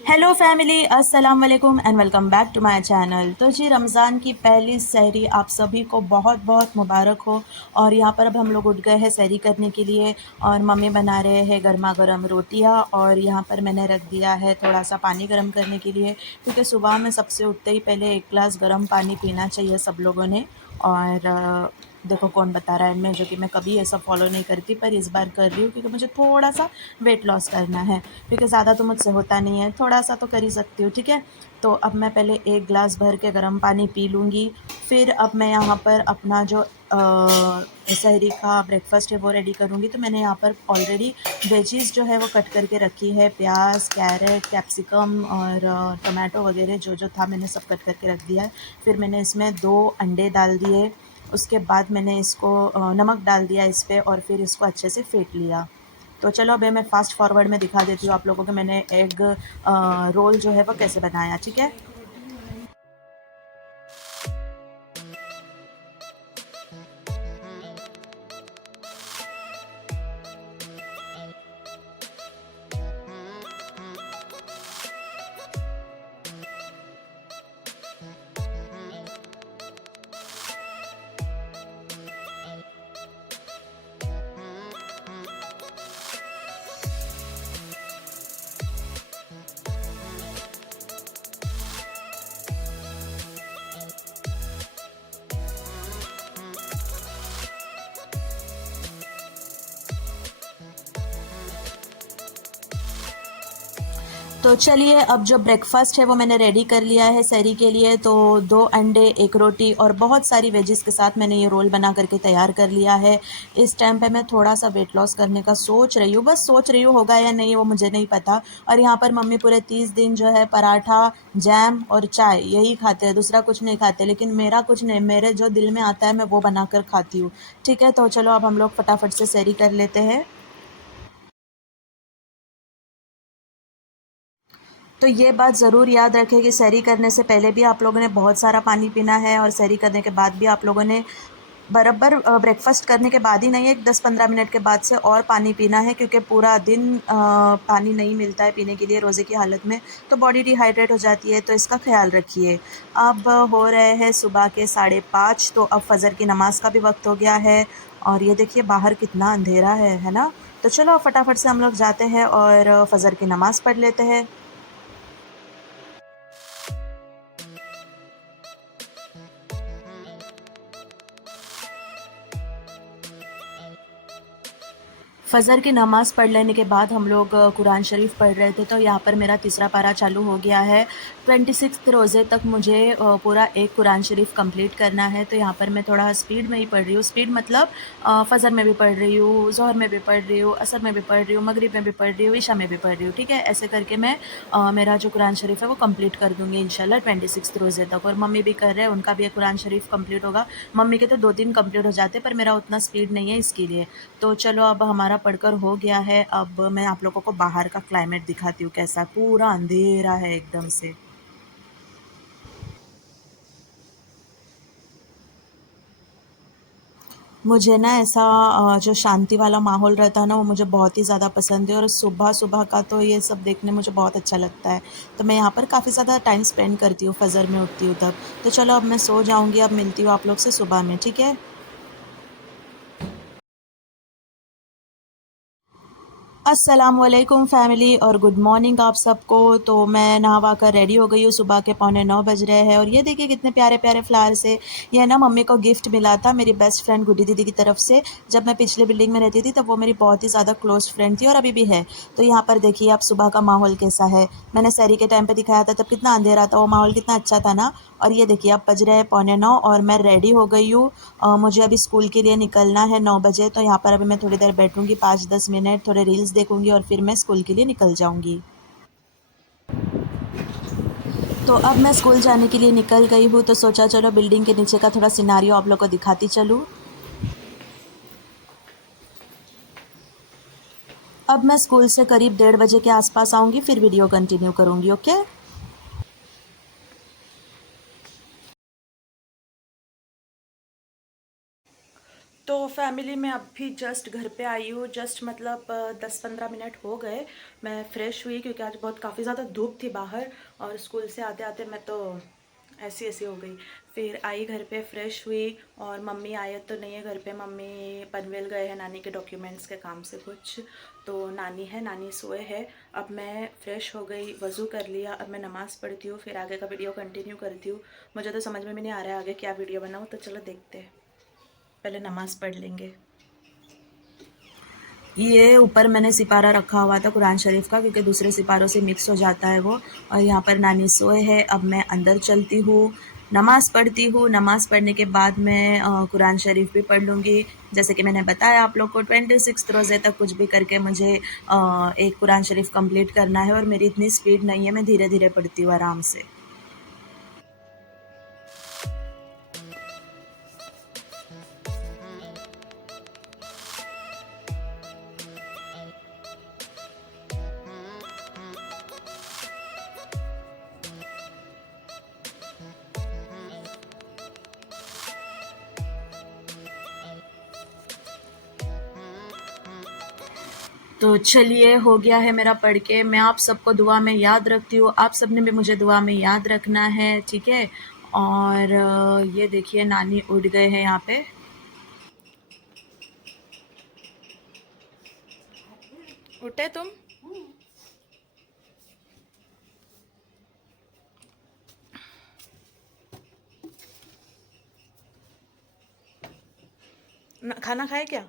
Hello family, अस्सलाम वालेकुम and welcome back to my channel. तो जी, रमज़ान की पहली सहरी आप सभी को बहुत बहुत मुबारक हो। और यहाँ पर अब हम लोग उठ गए हैं सहरी करने के लिए और मम्मी बना रहे हैं गर्मा गर्म रोटियाँ। और यहाँ पर मैंने रख दिया है थोड़ा सा पानी गर्म करने के लिए, क्योंकि सुबह में सबसे उठते ही पहले एक गिलास गर्म पानी पीना चाहिए सब लोगों ने। और देखो कौन बता रहा है मैं, जो कि मैं कभी ऐसा फॉलो नहीं करती, पर इस बार कर रही हूँ क्योंकि मुझे थोड़ा सा वेट लॉस करना है। क्योंकि ज़्यादा तो मुझसे होता नहीं है, थोड़ा सा तो कर ही सकती हूँ, ठीक है। तो अब मैं पहले एक गिलास भर के गर्म पानी पी लूँगी। फिर अब मैं यहाँ पर अपना जो सहरी का ब्रेकफास्ट है वो रेडी करूँगी। तो मैंने यहाँ पर ऑलरेडी वेजीज़ जो है वो कट करके रखी है, प्याज, कैरेट, कैप्सिकम और टमाटो वगैरह जो जो था मैंने सब कट करके रख दिया है। फिर मैंने इसमें 2 अंडे डाल दिए। उसके बाद मैंने इसको नमक डाल दिया इस पर और फिर इसको अच्छे से फेंट लिया। तो चलो अभी मैं फ़ास्ट फॉरवर्ड में दिखा देती हूँ आप लोगों को मैंने एग रोल जो है वो कैसे बनाया, ठीक है। तो चलिए, अब जो ब्रेकफास्ट है वो मैंने रेडी कर लिया है सहरी के लिए। तो 2 अंडे, 1 रोटी और बहुत सारी वेजिस के साथ मैंने ये रोल बना करके तैयार कर लिया है। इस टाइम पे मैं थोड़ा सा वेट लॉस करने का सोच रही हूँ, बस सोच रही हूँ, होगा या नहीं वो मुझे नहीं पता। और यहाँ पर मम्मी पूरे 30 दिन जो है पराठा, जैम और चाय यही खाते हैं, दूसरा कुछ नहीं खाते। लेकिन मेरा कुछ नहीं, मेरे जो दिल में आता है मैं वो बना कर खाती हूँ, ठीक है। तो चलो अब हम लोग फटाफट से सहरी कर लेते हैं। तो ये बात ज़रूर याद रखें कि सहरी करने से पहले भी आप लोगों ने बहुत सारा पानी पीना है और सहरी करने के बाद भी आप लोगों ने बराबर ब्रेकफास्ट करने के बाद ही नहीं, एक 10-15 मिनट के बाद से और पानी पीना है, क्योंकि पूरा दिन पानी नहीं मिलता है पीने के लिए रोज़े की हालत में, तो बॉडी डिहाइड्रेट हो जाती है, तो इसका ख्याल रखिए। अब हो रहे हैं सुबह के 5:30, तो अब फ़जर की नमाज़ का भी वक्त हो गया है। और ये देखिए बाहर कितना अंधेरा है ना। तो चलो अब फटाफट से हम लोग जाते हैं और फ़जर की नमाज़ पढ़ लेते हैं। फ़जर की नमाज़ पढ़ लेने के बाद हम लोग कुरान शरीफ पढ़ रहे थे। तो यहाँ पर मेरा तीसरा पारा चालू हो गया है। 26 रोज़े तक मुझे पूरा एक कुरान शरीफ कंप्लीट करना है। तो यहाँ पर मैं थोड़ा स्पीड में ही पढ़ रही हूँ। स्पीड मतलब फ़जर में भी पढ़ रही हूँ, ज़ोहर में भी पढ़ रही हूँ, असर में भी पढ़ रही हूँ, मगरिब में भी पढ़ रही हूँ, इशा में भी पढ़ रही हूँ, ठीक है। ऐसे करके मैं मेरा जो कुरान शरीफ है वो कंप्लीट कर दूँगी इंशाल्लाह 26 रोज़े तक। और मम्मी भी कर रहे हैं, उनका भी एक कुरान शरीफ कंप्लीट होगा। मम्मी के तो 2-3 कंप्लीट हो जाते, पर मेरा उतना स्पीड नहीं है इसके लिए। तो चलो अब हमारा पढ़कर हो गया है। अब मैं आप लोगों को बाहर का क्लाइमेट दिखाती हूँ कैसा, पूरा अंधेरा है एकदम से। मुझे ना ऐसा जो शांति वाला माहौल रहता है ना वो मुझे बहुत ही ज़्यादा पसंद है। और सुबह-सुबह का तो ये सब देखने मुझे बहुत अच्छा लगता है। तो मैं यहाँ पर काफ़ी ज़्यादा टाइम स्पेंड करती हूँ फ़जर में उठती हूँ तब। तो चलो अब मैं सो जाऊँगी, अब मिलती हूँ आप लोग से सुबह में, ठीक है? अस्सलामुअलैकुम फ़ैमिली और गुड मॉर्निंग आप सबको। तो मैं नहा कर रेडी हो गई हूँ, सुबह के 8:45 बज रहे हैं। और ये देखिए कितने प्यारे प्यारे फ्लावर्स है। ये ना मम्मी को गिफ्ट मिला था मेरी बेस्ट फ्रेंड गुड्डी दीदी की तरफ से। जब मैं पिछले बिल्डिंग में रहती थी तब वो मेरी बहुत ही ज़्यादा क्लोज़ फ्रेंड थी और अभी भी है। तो यहाँ पर देखिए आप सुबह का माहौल कैसा है। मैंने सहरी के टाइम पे दिखाया था तब कितना अंधेरा था, वो माहौल कितना अच्छा था ना। और ये देखिए अब बज रहे हैं 8:45 और मैं रेडी हो गई हूँ। मुझे अभी स्कूल के लिए निकलना है 9 बजे। तो यहाँ पर अभी मैं थोड़ी देर बैठूँगी, 5-10 मिनट थोड़े रील्स देखूँगी और फिर मैं स्कूल के लिए निकल जाऊँगी। तो अब मैं स्कूल जाने के लिए निकल गई हूँ, तो सोचा चलो बिल्डिंग के नीचे का थोड़ा सिनारियो आप लोग को दिखाती चलूँ। अब मैं स्कूल से करीब 1:30 बजे के आसपास आऊँगी, फिर वीडियो कंटिन्यू करूँगी, ओके। तो फैमिली में अभी जस्ट घर पे आई हूँ। जस्ट मतलब 10-15 मिनट हो गए। मैं फ़्रेश हुई क्योंकि आज बहुत काफ़ी ज़्यादा धूप थी बाहर, और स्कूल से आते आते मैं तो ऐसी ऐसी हो गई। फिर आई घर पे, फ्रेश हुई, और मम्मी आए तो नहीं है घर पे। मम्मी पनवेल गए हैं नानी के डॉक्यूमेंट्स के काम से कुछ, तो नानी है, नानी सोए है। अब मैं फ़्रेश हो गई, वज़ू कर लिया, अब मैं नमाज़ पढ़ती हूँ, फिर आगे का वीडियो कंटिन्यू करती हूँ। मुझे तो समझ में भी नहीं आ रहा है आगे क्या वीडियो बनाऊँ, तो चलो देखते हैं। पहले नमाज़ पढ़ लेंगे। ये ऊपर मैंने सिपारा रखा हुआ था कुरान शरीफ का, क्योंकि दूसरे सिपारों से मिक्स हो जाता है वो। और यहाँ पर नानी सोए है। अब मैं अंदर चलती हूँ, नमाज़ पढ़ती हूँ। नमाज़ पढ़ने के बाद मैं कुरान शरीफ भी पढ़ लूँगी। जैसे कि मैंने बताया आप लोग को, 26 रोज़े तक कुछ भी करके मुझे एक कुरान शरीफ कंप्लीट करना है। और मेरी इतनी स्पीड नहीं है, मैं धीरे धीरे पढ़ती हूँ आराम से। तो चलिए, हो गया है मेरा पढ़ के। मैं आप सबको दुआ में याद रखती हूँ, आप सब ने भी मुझे दुआ में याद रखना है, ठीक है। और ये देखिए नानी उठ गए हैं यहाँ पे। उठे तुम? खाना खाए क्या?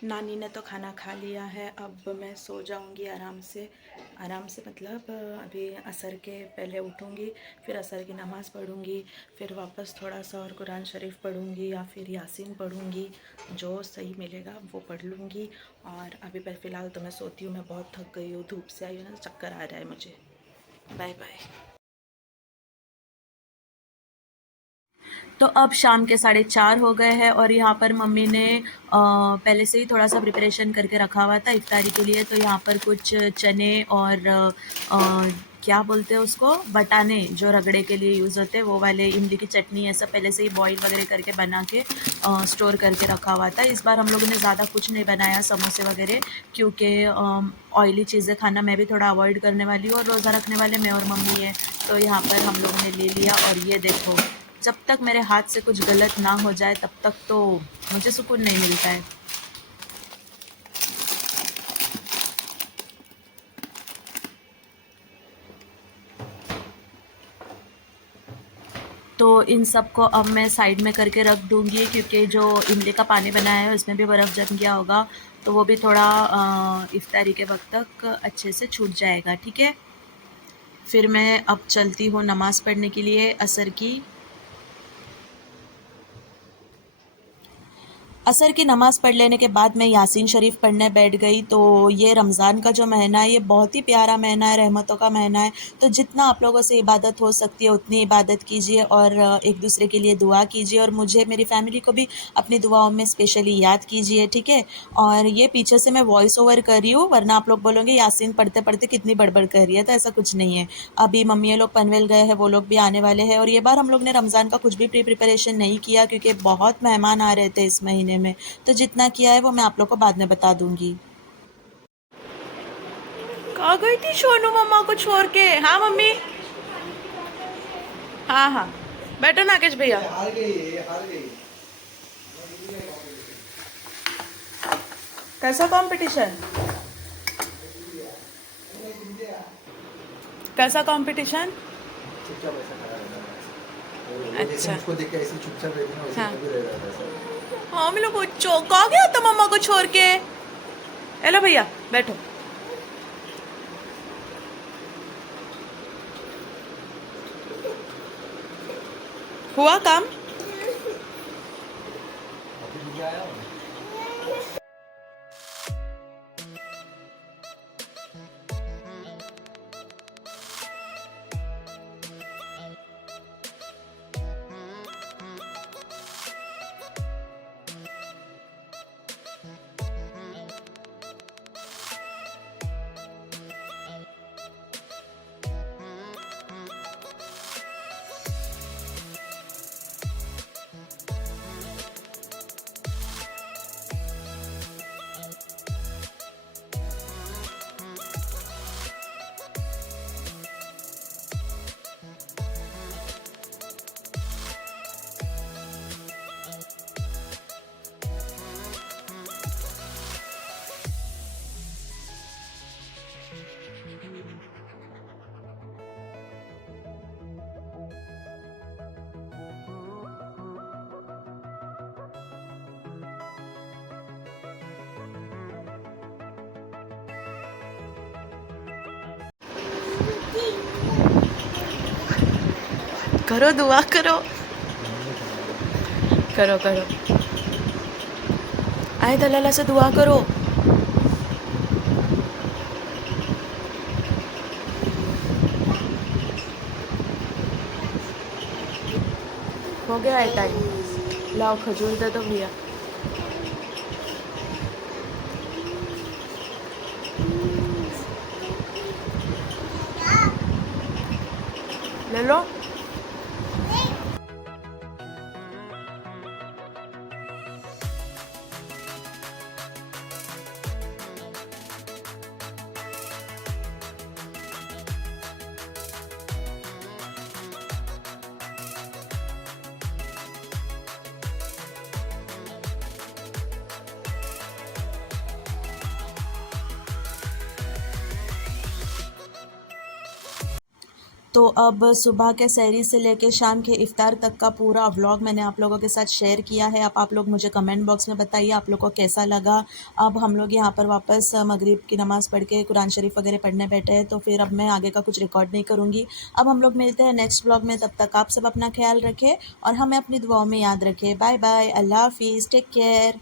नानी ने तो खाना खा लिया है। अब मैं सो जाऊंगी आराम से। आराम से मतलब अभी असर के पहले उठूंगी, फिर असर की नमाज़ पढ़ूंगी, फिर वापस थोड़ा सा और कुरान शरीफ पढ़ूंगी या फिर यासीन पढ़ूंगी, जो सही मिलेगा वो पढ़ लूँगी। और अभी पर फ़िलहाल तो मैं सोती हूँ, मैं बहुत थक गई हूँ, धूप से आई हूँ ना, चक्कर आ रहा है मुझे। Bye bye. तो अब शाम के 4:30 हो गए हैं, और यहाँ पर मम्मी ने पहले से ही थोड़ा सा प्रिपरेशन करके रखा हुआ था इफ्तारी के लिए। तो यहाँ पर कुछ चने और क्या बोलते हैं उसको, बटाने, जो रगड़े के लिए यूज़ होते हैं, वो वाले, इमली की चटनी, ऐसा पहले से ही बॉईल वगैरह करके बना के स्टोर करके रखा हुआ था। इस बार हम लोगों ने ज़्यादा कुछ नहीं बनाया, समोसे वगैरह, क्योंकि ऑयली चीज़ें खाना मैं भी थोड़ा अवॉइड करने वाली हूँ, और रोज़ा रखने वाले मैं और मम्मी है। तो यहाँ पर हम लोगों ने ले लिया, और ये देखो, जब तक मेरे हाथ से कुछ गलत ना हो जाए तब तक तो मुझे सुकून नहीं मिलता है। तो इन सब को अब मैं साइड में करके रख दूँगी, क्योंकि जो इमली का पानी बनाया है उसमें भी बर्फ़ जम गया होगा, तो वो भी थोड़ा इफ्तारी के वक्त तक अच्छे से छूट जाएगा, ठीक है। फिर मैं अब चलती हूँ नमाज़ पढ़ने के लिए असर की। असर की नमाज़ पढ़ लेने के बाद मैं यासीन शरीफ पढ़ने बैठ गई। तो ये रमज़ान का जो महीना है, ये बहुत ही प्यारा महीना है, रहमतों का महीना है। तो जितना आप लोगों से इबादत हो सकती है उतनी इबादत कीजिए, और एक दूसरे के लिए दुआ कीजिए, और मुझे, मेरी फैमिली को भी अपनी दुआओं में स्पेशली याद कीजिए, ठीक है। और ये पीछे से मैं वॉइस ओवर कर रही हूँ, वरना आप लोग बोलोगे यासीन पढ़ते पढ़ते कितनी बड़बड़ कर रही है, तो ऐसा कुछ नहीं है। अभी मम्मी लोग पनवेल गए हैं, वो लोग भी आने वाले हैं, और ये बार हम लोग ने रमज़ान का कुछ भी प्रिपरेशन नहीं किया, क्योंकि बहुत मेहमान आ रहे थे इस महीने में। तो जितना किया है वो मैं आप लोग को बाद में बता दूंगी। कहाँ गई थी सोनू मम्मा को छोड़ के? हाँ मम्मी। हाँ हाँ, बैठो नाकेश भैया। हार गई, हार गई। कैसा कंपटीशन? कैसा कंपटीशन? चुपचाप ऐसा खड़ा रहता है। वो जैसे अच्छा। मुझको देख के ऐसे चुपचाप रहती है ना, वैसे हाँ वो भी रह रहा था ऐसा। हाँ, हम लोग को कहाँ गया था मम्मा को छोड़ के? हेलो भैया, बैठो। हुआ काम? अभी भी आया हूँ। करो दुआ करो करो करो आए अल्लाह से दुआ करो हो गया है टाइम लाओ खजूर दे दो भैया ले लो तो अब सुबह के सहरी से लेके शाम के इफ़्तार तक का पूरा व्लॉग मैंने आप लोगों के साथ शेयर किया है। अब आप लोग मुझे कमेंट बॉक्स में बताइए आप लोग को कैसा लगा। अब हम लोग यहाँ पर वापस मगरिब की नमाज़ पढ़ के कुरान शरीफ वगैरह पढ़ने बैठे हैं, तो फिर अब मैं आगे का कुछ रिकॉर्ड नहीं करूँगी। अब हम लोग मिलते हैं नेक्स्ट व्लॉग में, तब तक आप सब अपना ख्याल रखें और हमें अपनी दुआओं में याद रखें। बाय बाय, अल्लाह हाफ़िज़, टेक केयर।